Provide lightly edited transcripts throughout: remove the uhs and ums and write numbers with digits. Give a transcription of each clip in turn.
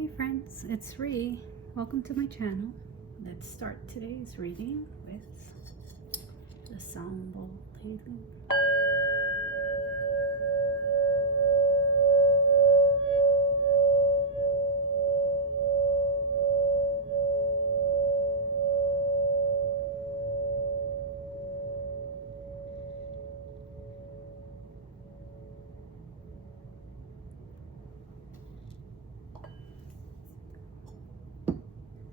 Hey friends, it's Ree. Welcome to my channel. Let's start today's reading with the sound bowl lady.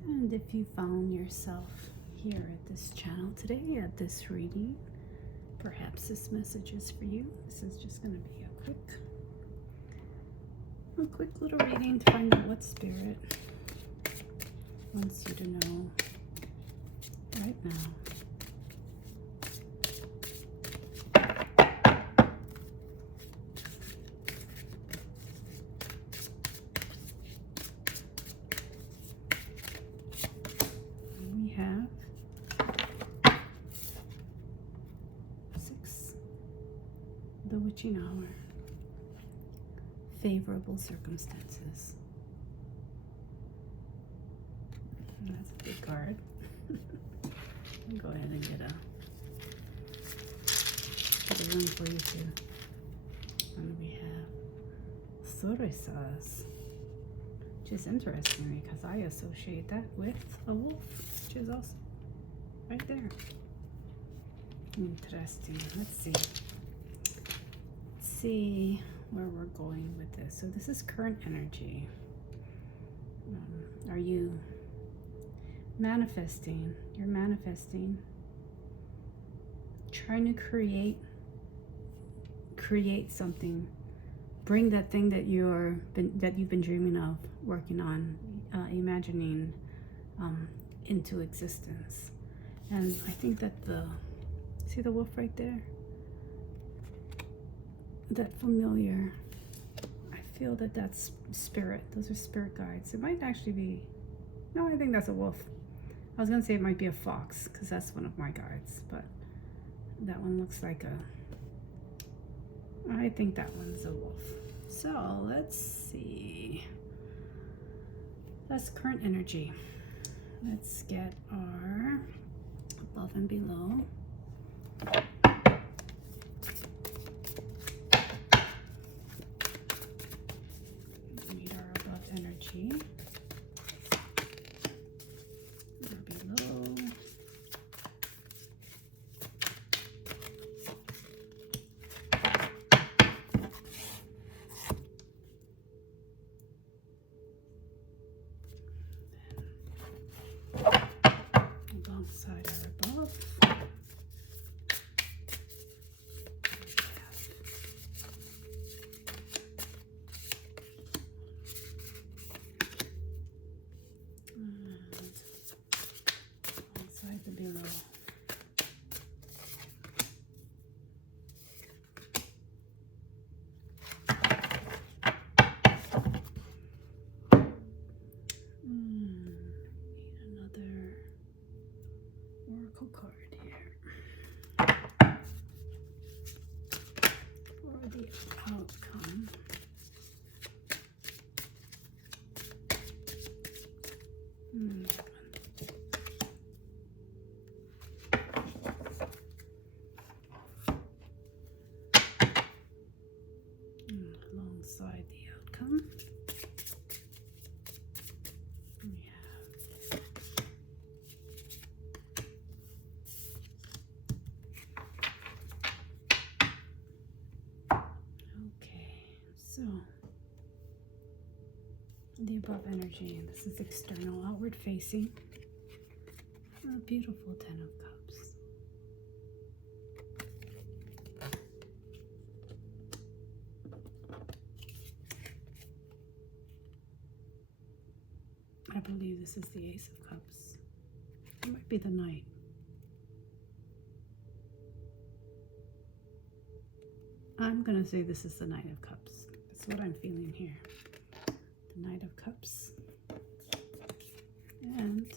And if you found yourself here at this channel today, at this reading, perhaps this message is for you. This is just going to be a quick little reading to find out what spirit wants you to know right now. The witching hour. Favorable circumstances. And that's a big card. I'll go ahead and get a one for you too. And we have Sorisas, which is interesting because I associate that with a wolf, which is also right there. Interesting. Let's see where we're going with this. So this is current energy. Are you manifesting? You're manifesting, trying to create something, bring that thing that you've been dreaming of, working on, imagining into existence. And I think that see the wolf right there? That familiar, I feel that that's spirit. Those are spirit guides. It might actually be, no, I think that's a wolf. I was gonna say it might be a fox because that's one of my guides, but that one looks like I think that one's a wolf. So let's see. That's current energy. Let's get our above and below. Energy or below. Alongside or above. The below. Need another oracle card here for the outcome. Alongside the outcome, we have okay, so the above energy, this is external, outward facing, a beautiful 10 of Cups. I believe this is the Ace of Cups. It might be the Knight. I'm going to say this is the Knight of Cups. That's what I'm feeling here. The Knight of Cups. And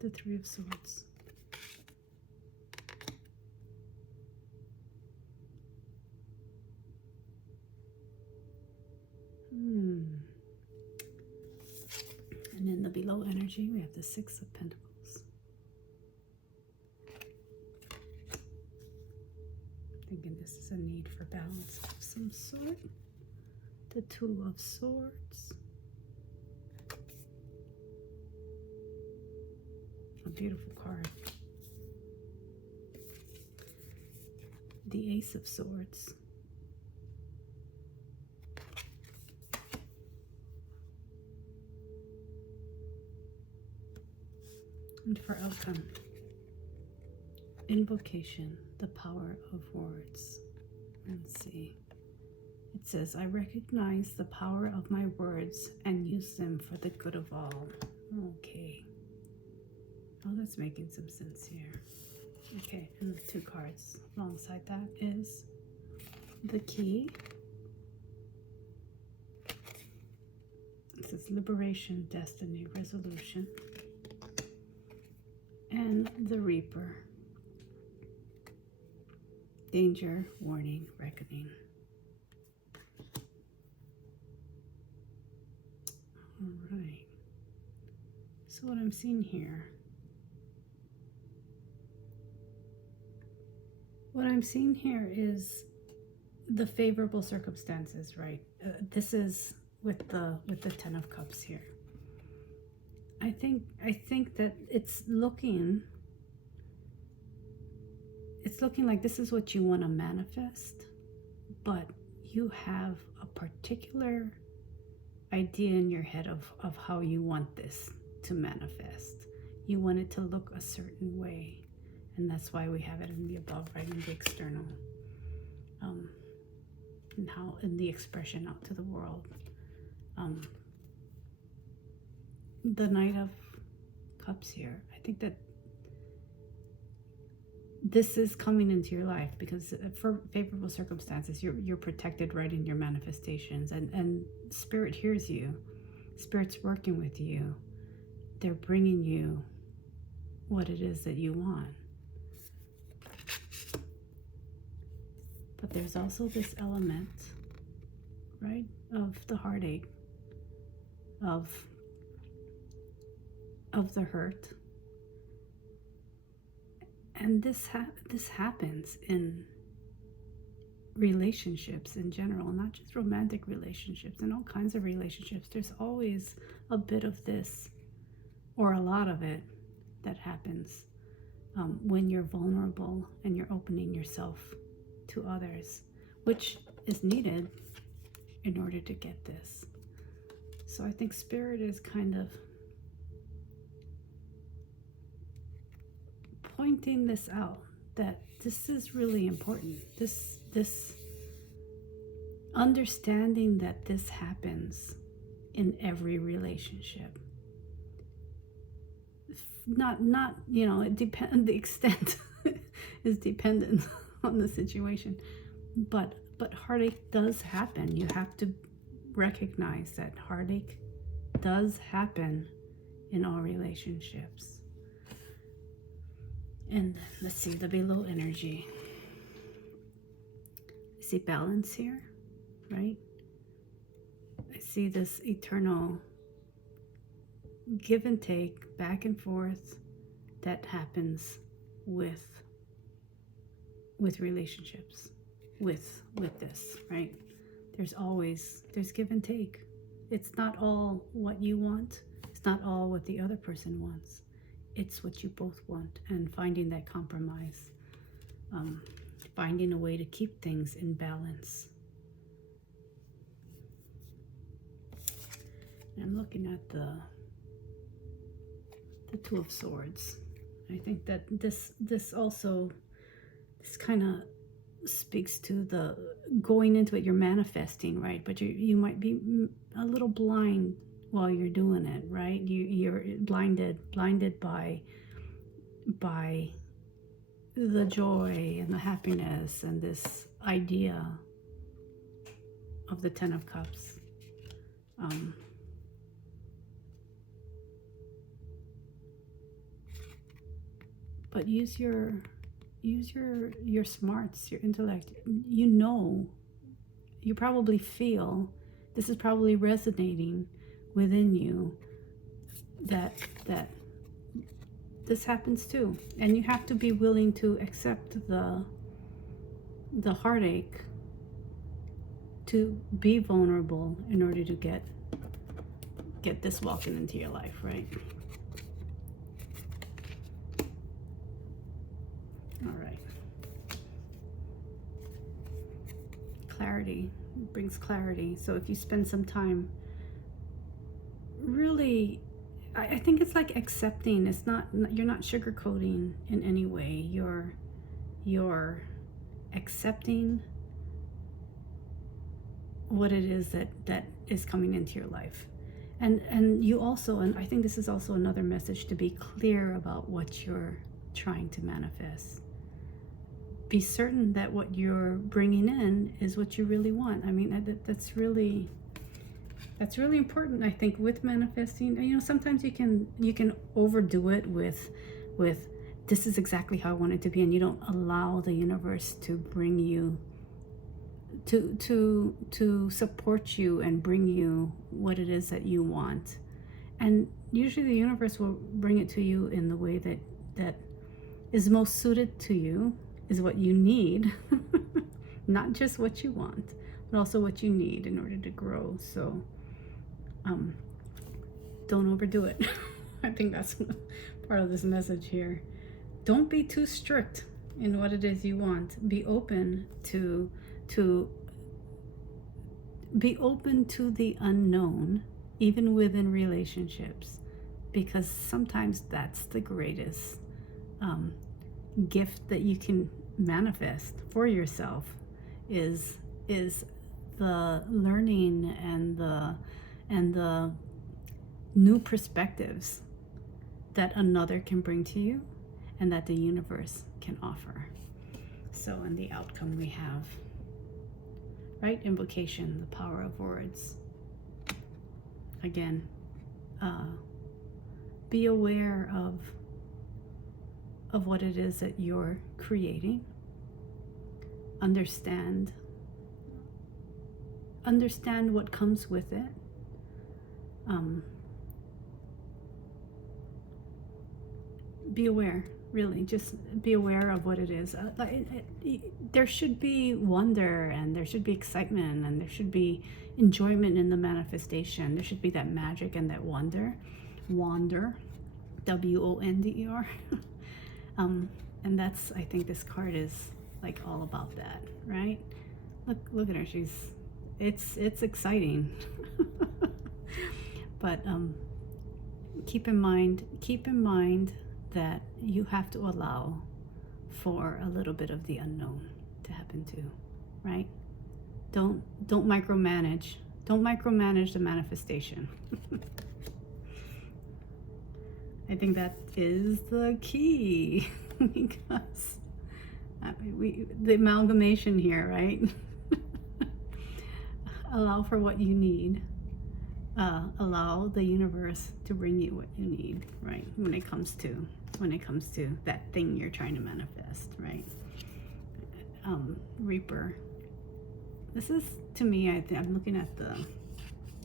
the Three of Swords. And in the below energy, we have the Six of Pentacles. Thinking this is a need for balance of some sort. The Two of Swords. A beautiful card. The Ace of Swords. And for outcome, invocation, the power of words. Let's see. It says, I recognize the power of my words and use them for the good of all. Okay. Oh, that's making some sense here. Okay, and the two cards alongside that is the Key. This is liberation, destiny, resolution. And the Reaper. Danger, warning, reckoning. All right. So what I'm seeing here. What I'm seeing here is the favorable circumstances, right? This is with the Ten of Cups here. I think that it's looking like this is what you want to manifest, but you have a particular idea in your head of how you want this to manifest. You want it to look a certain way, and that's why we have it in the above, right, in the external, and how in the expression out to the world. The Knight of Cups here, I think that this is coming into your life because for favorable circumstances, you're protected, right, in your manifestations, and Spirit hears you. Spirit's working with you. They're bringing you what it is that you want. But there's also this element, right, of the heartache, of the hurt. And this happens in relationships in general, not just romantic relationships, in all kinds of relationships. There's always a bit of this, or a lot of it, that happens when you're vulnerable and you're opening yourself to others, which is needed in order to get this. So I think Spirit is kind of pointing this out, that this is really important. This understanding that this happens in every relationship. Not it depends. The extent is dependent on the situation, but heartache does happen. You have to recognize that heartache does happen in all relationships. And let's see, the below energy. I see balance here, right? I see this eternal give and take, back and forth, that happens with relationships, with this, right? There's give and take. It's not all what you want. It's not all what the other person wants. It's what you both want, and finding that compromise, finding a way to keep things in balance. And I'm looking at the Two of Swords. I think that this kind of speaks to the going into it. You're manifesting, right? But you might be a little blind while you're doing it, right? You're blinded by the joy and the happiness and this idea of the Ten of Cups. But use your smarts, your intellect. You probably feel this is probably resonating within you, that this happens too, and you have to be willing to accept the heartache, to be vulnerable in order to get this walking into your life, right? All right. Clarity brings clarity. So if you spend some time really, I think it's like accepting. It's not, you're not sugarcoating in any way. You're accepting what it is that is coming into your life. And you also, and I think this is also another message, to be clear about what you're trying to manifest. Be certain that what you're bringing in is what you really want. I mean, that's really important, I think, with manifesting. You know, sometimes you can overdo it with this is exactly how I want it to be, and you don't allow the universe to bring you to support you and bring you what it is that you want. And usually the universe will bring it to you in the way that is most suited to you, is what you need. Not just what you want, but also what you need in order to grow. So don't overdo it. I think that's part of this message here. Don't be too strict in what it is you want. Be open to the unknown, even within relationships, because sometimes that's the greatest gift that you can manifest for yourself, is the learning and the new perspectives that another can bring to you and that the universe can offer. So in the outcome we have, right, invocation, the power of words. Again, be aware of what it is that you're creating. Understand what comes with it. Be aware, really, just be aware of what it is. There should be wonder, and there should be excitement, and there should be enjoyment in the manifestation. There should be that magic and that wonder, W-O-N-D-E-R. And that's, I think this card is like all about that, right? Look at her. It's exciting. But keep in mind that you have to allow for a little bit of the unknown to happen too, right? Don't micromanage. Don't micromanage the manifestation. I think that is the key. Because the amalgamation here, right? Allow for what you need. Allow the universe to bring you what you need, right? When it comes to that thing you're trying to manifest, right? Reaper. This is, to me, I'm looking at the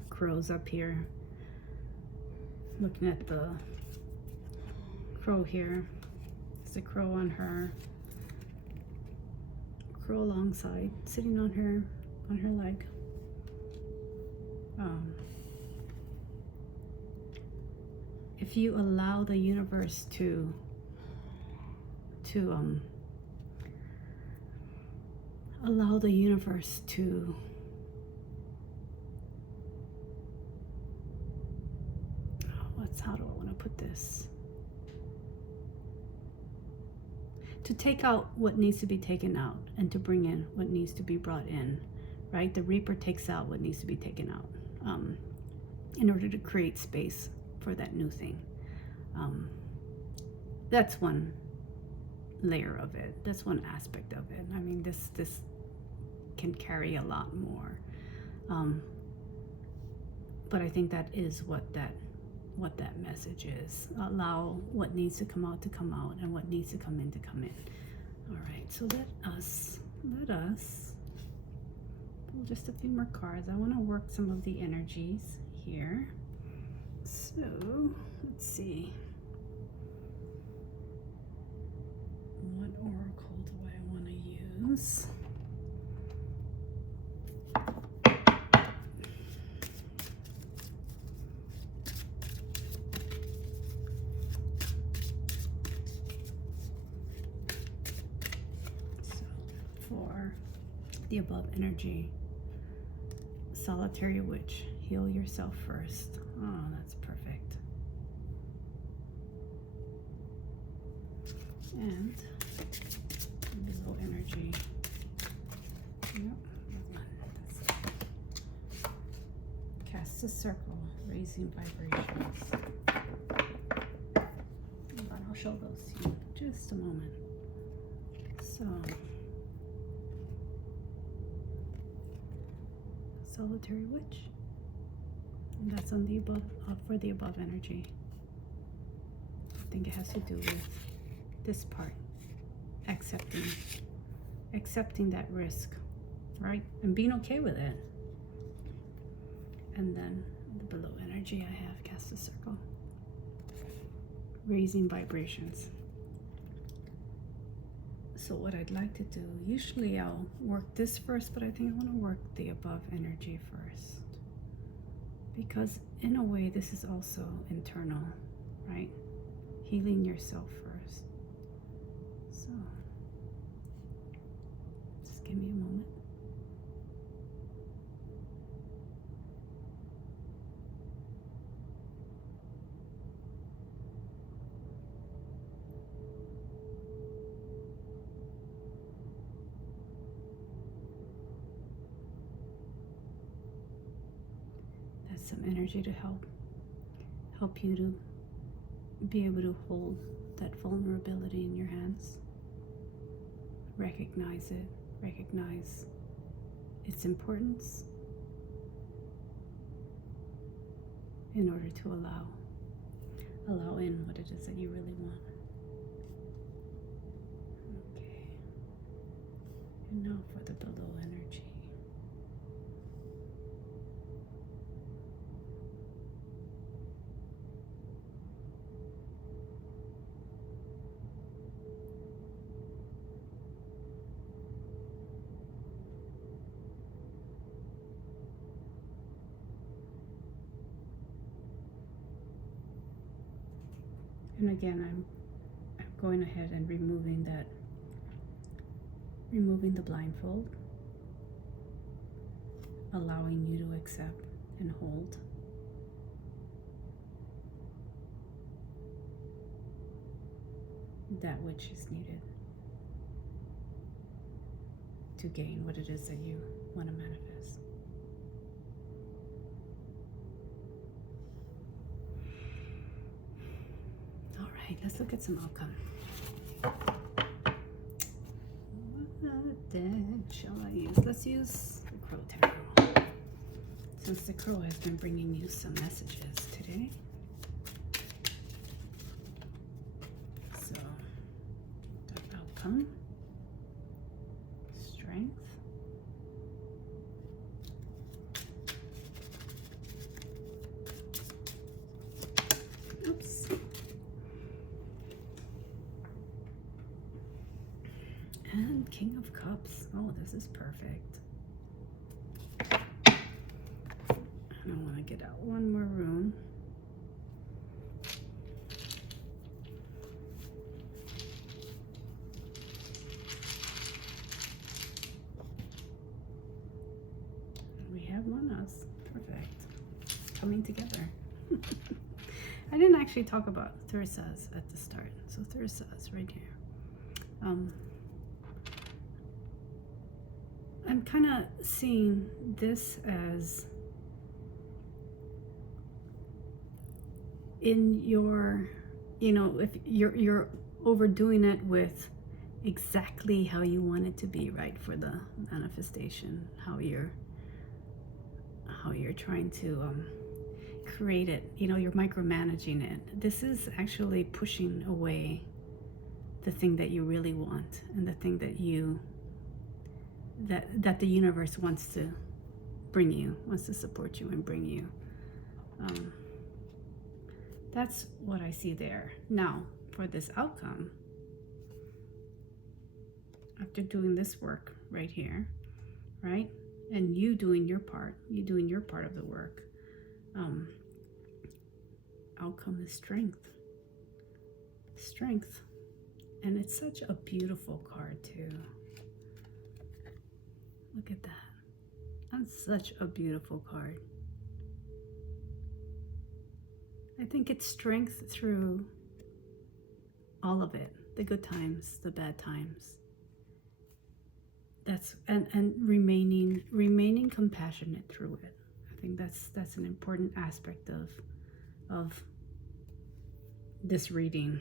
crows up here. Looking at the crow here. There's a crow on her. Crow alongside, sitting on her leg. If you allow the universe to allow the universe to how do I want to put this? To take out what needs to be taken out and to bring in what needs to be brought in, right? The Reaper takes out what needs to be taken out in order to create space for that new thing. That's one layer of it. That's one aspect of it. I mean, this can carry a lot more. But I think that is what that message is. Allow what needs to come out, and what needs to come in. All right, so let us pull just a few more cards. I want to work some of the energies here. So let's see. What oracle do I want to use? So for the above energy, Solitary Witch, heal yourself first. Oh, that's perfect. And below energy. Yep, that's it. Cast a circle, raising vibrations. But I'll show those to you in just a moment. So, Solitary Witch. And that's on the above, for the above energy. I think it has to do with this part, accepting that risk, right? And being okay with it. And then the below energy, I have cast a circle, raising vibrations. So what I'd like to do, usually I'll work this first, but I think I want to work the above energy first, because in a way this is also internal, right? Healing yourself first. So just give me a moment. That's some energy to help you to be able to hold that vulnerability in your hands. Recognize it, recognize its importance in order to allow in what it is that you really want. Okay. And now for the below energy. And again, I'm going ahead and removing the blindfold, allowing you to accept and hold that which is needed to gain what it is that you want to manifest. Let's look at some outcome. What deck shall I use? Let's use the Crow Tarot, since the Crow has been bringing you some messages today. So, the outcome, strength, oops. And King of Cups. Oh, this is perfect. I want to get out one more rune. We have one us. Perfect. Coming together. I didn't actually talk about Thursas at the start. So Thursas right here. I'm kind of seeing this as in your, if you're overdoing it with exactly how you want it to be, right, for the manifestation, how you're trying to create it, you're micromanaging it. This is actually pushing away the thing that you really want, and the thing that that the universe wants to bring you, wants to support you and bring you. That's what I see there. Now, for this outcome, after doing this work right here, right? And you doing your part of the work, outcome is strength. Strength. And it's such a beautiful card too. Look at that. That's such a beautiful card. I think it's strength through all of it, the good times, the bad times. That's and remaining compassionate through it. I think that's an important aspect of this reading.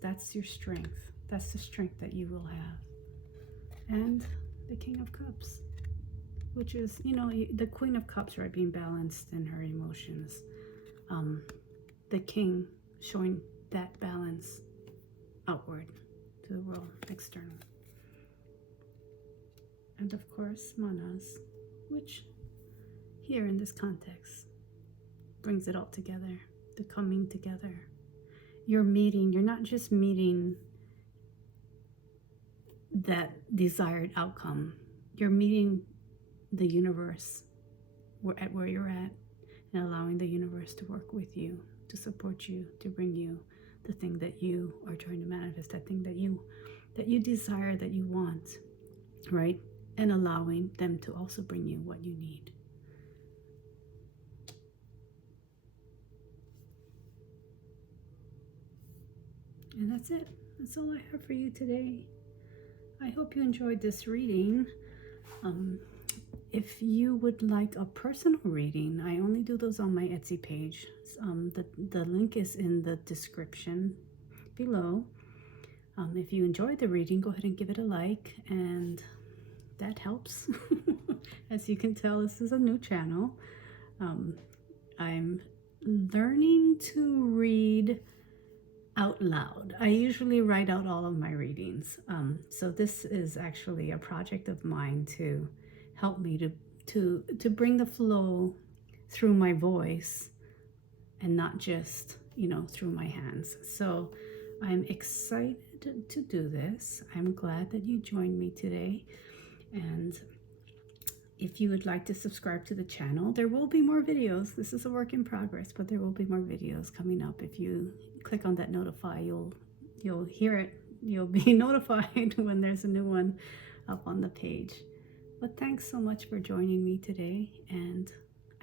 That's your strength. That's the strength that you will have. And the King of Cups, which is, you know, the Queen of Cups, right, being balanced in her emotions. The King showing that balance outward to the world, external. And of course, Manas, which here in this context brings it all together, the coming together. You're not just meeting that desired outcome. You're meeting the universe at where you're at, and allowing the universe to work with you, to support you, to bring you the thing that you are trying to manifest, that thing that you desire, that you want, right? And allowing them to also bring you what you need. And that's it. That's all I have for you today. I hope you enjoyed this reading. If you would like a personal reading, I only do those on my Etsy page. The link is in the description below. If you enjoyed the reading, go ahead and give it a like, and that helps. As you can tell, this is a new channel. I'm learning to read out loud. I usually write out all of my readings. So this is actually a project of mine to help me to bring the flow through my voice and not just, you know, through my hands. So I'm excited to do this. I'm glad that you joined me today. And if you would like to subscribe to the channel, there will be more videos. This is a work in progress, but there will be more videos coming up. If you click on that notify, you'll hear it. You'll be notified when there's a new one up on the page. But thanks so much for joining me today, and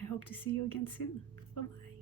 I hope to see you again soon. Bye-bye.